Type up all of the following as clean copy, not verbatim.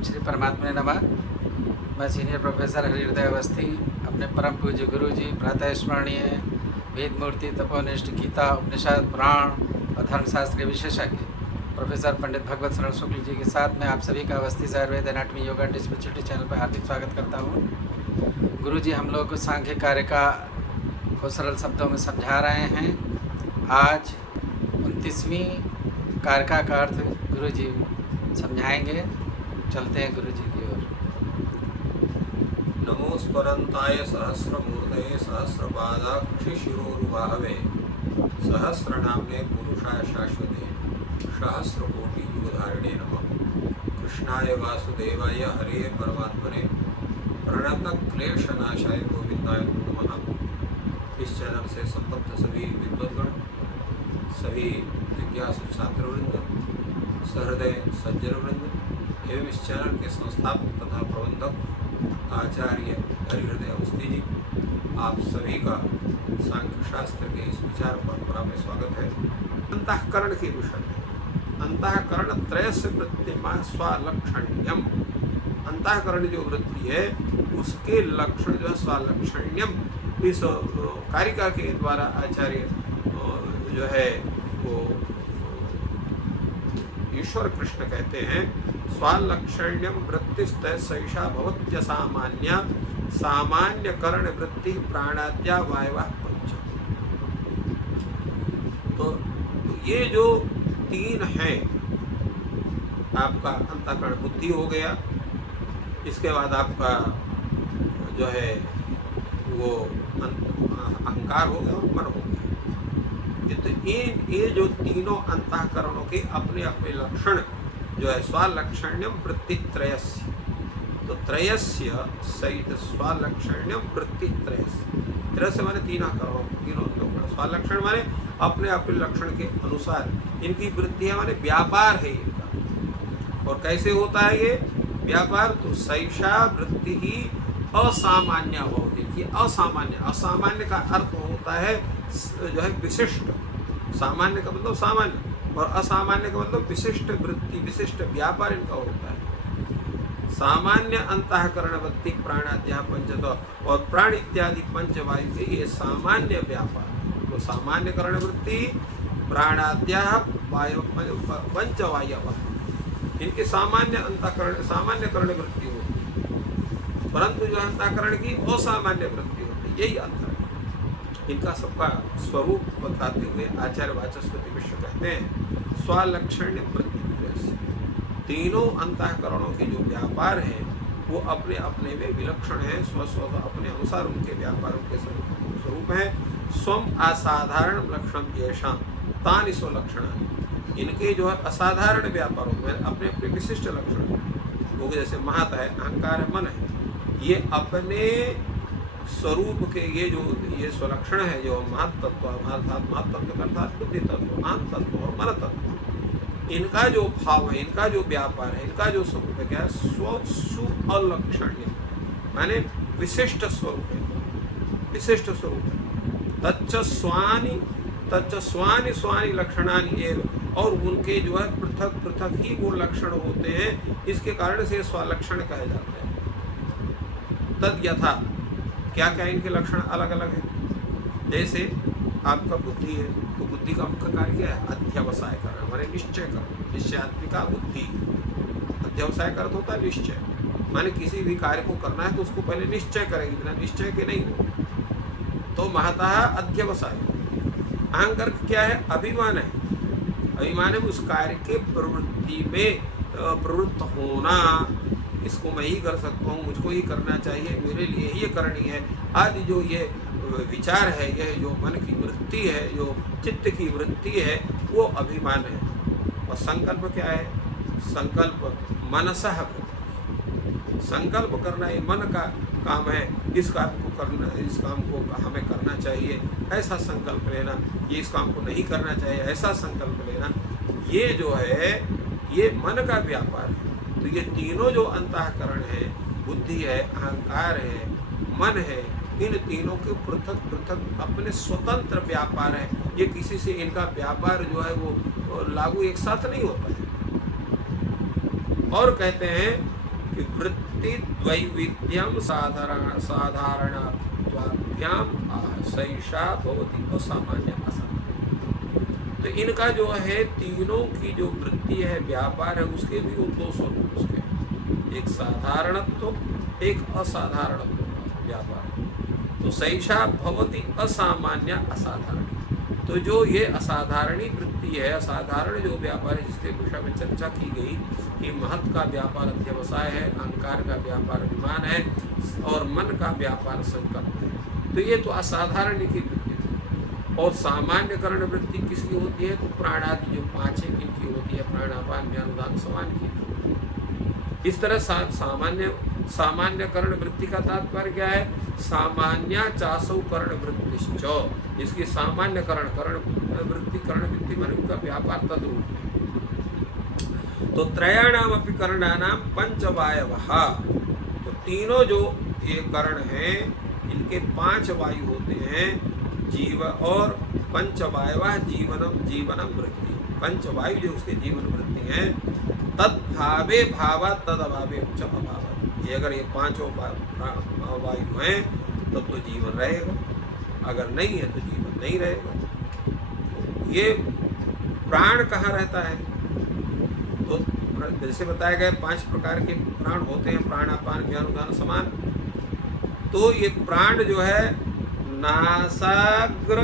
ओम श्री परमात्मा नमः। मैं सीनियर प्रोफेसर हरिहृदय अवस्थी अपने परम पूज्य गुरु जी प्रातः स्मरणीय वेद मूर्ति तपोनिष्ठ गीता उपनिषद पुराण और धर्मशास्त्र के विशेषज्ञ प्रोफेसर पंडित भगवत शरण शुक्ल जी के साथ मैं आप सभी का अवस्थी से Ayurveda anatomy yoga and spirituality channel पर हार्दिक स्वागत करता हूँ। गुरु जी हम लोग को सांख्य कार्य को सरल शब्दों में समझा रहे हैं। आज 29वीं कारका का अर्थ गुरु जी समझाएंगे। चलते हैं गुरु जी की ओर। नमो स्मरन्ताय सहस्रमूर्तये सहस्रपादाक्षि शिरोरुबाहवे सहस्रनाम्ने पुरुषाय शाश्वते सहस्रकोटि युगधारिणे नमः। कृष्णाय वासुदेवाय हरे परमात्मने प्रणतक्लेशनाशाय गोविंदाय नमो नमः। इस चैनल से संबद्ध सभी विद्वद्गण, सभी जिज्ञासु छात्रवृंद, सहृदय सज्जनवृंद एवं इस चैनल के संस्थापक तथा प्रबंधक आचार्य हरिहृदय अवस्थी जी, आप सभी का सांख्य शास्त्र के इस विचार परंपरा में स्वागत है। अंतःकरण के विषय में अंतःकरण त्रयस्य वृत्तिमा स्वालक्षण्यम, अंतःकरण जो वृत्ति है उसके लक्षण जो है स्वालक्षण्यम, इस कारिका के द्वारा आचार्य जो है वो ईश्वर कृष्ण कहते हैं स्वालक्षण्यम वृत्तिस्तय सैषा भवत्य सामान्य सामान्य करण वृत्ति प्राणाद्या वायवा पंच। तो ये जो तीन हैं, आपका अंतःकरण बुद्धि हो गया, इसके बाद आपका जो है वो अहंकार हो गया और मन हो गया। तो ये जो तीनों अंतःकरणों के अपने अपने लक्षण जो है स्वालक्षण्यम वृत्तित्रयस्य, तो त्रयस्य सहित स्वालक्षण्यम वृत्तित्रयस्य, त्रयस्य माने तीनों लक्षण, स्वालक्षण माने अपने अपने लक्षण के अनुसार इनकी वृत्ति है, माने व्यापार है इनका। और कैसे होता है ये व्यापार? तो सैषा वृत्ति ही असामान्य होती है। असामान्य, असामान्य का अर्थ होता है जो है विशिष्ट। सामान्य का मतलब सामान्य और असामान्य का मतलब विशिष्ट वृत्ति, विशिष्ट व्यापार इनका होता है। सामान्य अंतःकरण वृत्ति प्राणाद्या पंचतो, और प्राण इत्यादि पंचवायु के ये सामान्य व्यापार। तो सामान्य करण वृत्ति प्राणाद्या वायु पंचवायव, इनके सामान्य अंतःकरण सामान्य करण वृत्ति होती है, परंतु जो अंतःकरण की असामान्य वृत्ति होती है, यही अंतर है। इनका सबका स्वरूप बताते हुए आचार्य वाचस्पति मिश्र कहते हैं स्वालक्षण्य वृत्ति, तीनों अंतःकरणों के जो व्यापार हैं वो अपने अपने में विलक्षण हैं, स्व स्व अपने अनुसार उनके व्यापारों के स्वरूप है। स्वम असाधारण लक्षण येषां तानि स्वलक्षणानि, इनके जो है असाधारण व्यापारों में अपने अपने विशिष्ट लक्षण हो गए। जैसे महत है, अहंकार है, मन है, ये अपने स्वरूप के ये स्वलक्षण है। जो महत्त्व, महत्त्व अर्थात बुद्धि तत्व, आन तत्व और मन तत्व, इनका जो भाव है, इनका जो व्यापार है, इनका जो स्वरूप है, क्या है? स्व अलक्षण्य माने विशिष्ट स्वरूप है, विशिष्ट स्वरूप है। तच्च स्वानि स्वानि लक्षणानि एव, और उनके जो है पृथक पृथक ही वो लक्षण होते हैं, इसके कारण से स्वलक्षण कहे जाते हैं। तद यथा, क्या क्या इनके लक्षण अलग अलग हैं। जैसे आपका बुद्धि है, तो बुद्धि का मुख्य कार्य क्या है? अध्यवसाय करना, माने निश्चय करना, निश्चयात्मिका बुद्धि। अध्यवसाय का अर्थ होता है निश्चय, माने किसी भी कार्य को करना है तो उसको पहले निश्चय करेगी, बिना निश्चय के नहीं हो, तो महतः अध्यवसाय। अहंकार क्या है? अभिमान है, अभिमान है उस कार्य के प्रवृत्ति में प्रवृत्त होना, इसको मैं ही कर सकता हूँ, मुझको ही करना चाहिए, मेरे लिए ही ये करनी है आदि जो ये विचार है, यह जो मन की वृत्ति है, जो चित्त की वृत्ति है, वो अभिमान है। और संकल्प क्या है? संकल्प मनसः, संकल्प करना ये मन का काम है, इस काम को करना, इस काम को हमें करना चाहिए, ऐसा संकल्प लेना, ये इस काम को नहीं करना चाहिए, ऐसा संकल्प लेना, ये जो है ये मन का व्यापार है। तो ये तीनों जो अंतःकरण है, बुद्धि है, अहंकार है, मन है, इन तीनों के पृथक पृथक अपने स्वतंत्र व्यापार है। ये किसी से इनका व्यापार जो है वो लागू एक साथ नहीं होता है। और कहते हैं कि वृत्ति द्वैविध्यम साधारणत्वाभ्याम सैषा भवति असामान्य असामान्य। तो इनका जो है तीनों की जो वृत्ति है, व्यापार है, उसके भी वो दो स्वरूप उसके, एक साधारणत्व एक असाधारणत्व व्यापार। तो सैषा भवति असामान्य असाधारण। तो जो ये असाधारणी वृत्ति है, असाधारण जो व्यापार है, जिसके विषय में चर्चा की गई कि महत का व्यापार अध्यवसाय है, अहंकार का व्यापार अभिमान है और मन का व्यापार संकल्प है। तो ये तो असाधारण की वृत्ति है। और सामान्यकरण वृत्ति किसकी होती है? तो प्राणादि जो पांच है इनकी होती है, प्राणापान ज्ञान उदान समान की। इस तरह सामान्यकरण वृत्ति का तात्पर्य क्या है? सामान्य चासौ करण वृत्तिश्च। इसकी सामान्यकरण करण वृत्ति मन उनका व्यापार तद्रूप है। तो त्रयाणाम अपि करणानाम पंचवायवः। तो तीनों जो ये करण हैं इनके पांच वायु होते हैं, जीव और पंचवायवः जीवनम वृत्ति। पंचवायु जो उसके जीवन वृत्ति हैं, तद्भावे भावा तदभावे च अभाव। ये अगर ये पांचों वायु हैं तब तो जीवन रहेगा, अगर नहीं है तो जीवन नहीं रहेगा। ये प्राण कहाँ रहता है? तो जैसे बताया गया 5 प्रकार के प्राण होते हैं, प्राणापान ज्ञान उदान समान। तो ये प्राण जो है नासाग्र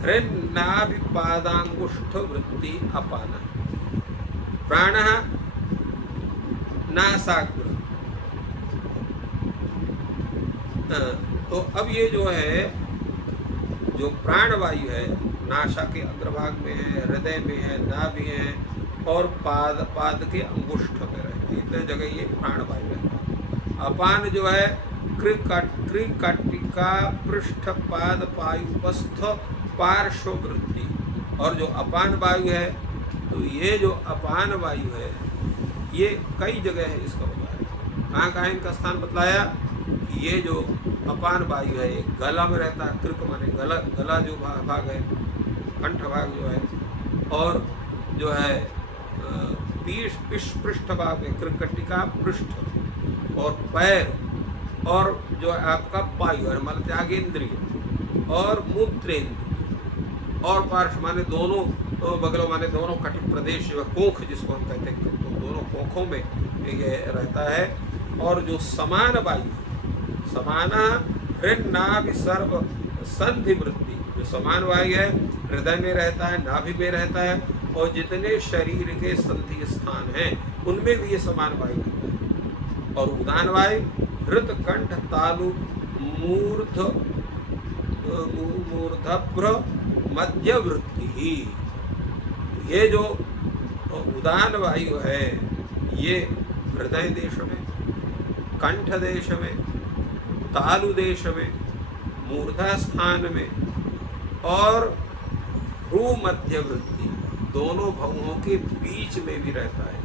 हृन्नाभिपादांगुष्ठ वृत्ति अपान। प्राण नासाग्र। तो अब ये जो है जो प्राणवायु है, नासा के अग्रभाग में है, हृदय में है, नाभि है और पाद के अंगुष्ठ में रहता है। इतने जगह ये प्राणवायु रहता है। अपान जो है कृकटिका पृष्ठ पाद पायुपस्थ पार्श्व वृत्ति। और जो अपान वायु है, तो ये जो अपान वायु है ये कई जगह है इसका बताया। कहाँ इनका स्थान बतलाया? ये जो अपान वायु है ये गला में रहता है। कृक माने गला जो भाग है, कंठ भाग जो है, और जो है पृष्ठ भाग में कृकटिका पृष्ठ, और पैर, और जो है आपका पायु और मल त्यागेंद्रिय और मूत्रेंद्रिय, और पार्श्व माने दोनों बगलों माने दोनों कटिक प्रदेश जो कोख जिसको हम कहते हैं, तो दोनों कोखों में ये रहता है। और जो समान वायु, समाना हृन्नाभि सर्व संधि वृत्ति, जो समान वायु है हृदय में रहता है, नाभि में रहता है, और जितने शरीर के संधि स्थान हैं उनमें भी ये समान वायु रहता है। और उदान वायु हृत कंठ तालु मूर्धभ्र मध्य वृत्ति ही। ये जो उदान वायु है ये हृदय देश में, कंठ देश में, तालु देश में, मूर्धा स्थान में और भ्रूमध्य वृत्ति दोनों भवों के बीच में भी रहता है।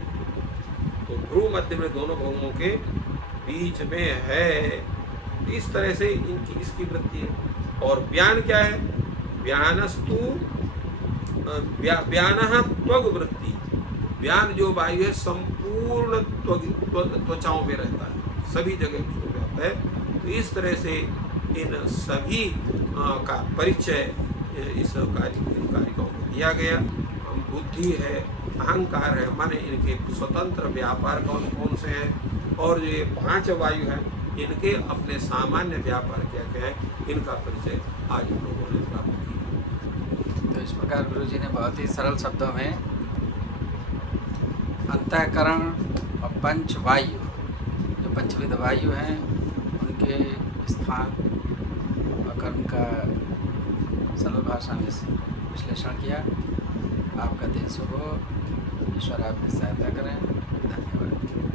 तो भ्रूमध्य में दोनों भवों के बीच में है। इस तरह से इनकी इसकी वृत्ति है। और व्यान क्या है? व्यानस्तु व्यानः त्वग वृत्ति। व्यान जो वायु है संपूर्ण त्वचाओं में रहता है, सभी जगह उसको रहता है। तो इस तरह से इन सभी का परिचय इस कारिकाओं में दिया गया। हम बुद्धि है, अहंकार है, माने इनके स्वतंत्र व्यापार कौन कौन से हैं, और ये 5 वायु हैं इनके अपने सामान्य व्यापार क्या क्या है, इनका परिचय आज हम लोगों ने प्राप्त किया। तो इस प्रकार गुरुजी ने बहुत ही सरल शब्दों में अंतःकरण और पंच वायु, जो पंचविध वायु हैं, उनके स्थान और कर्म का सरल भाषा में विश्लेषण किया। आपका दिन शुभ हो, ईश्वर आपकी सहायता करें। धन्यवाद।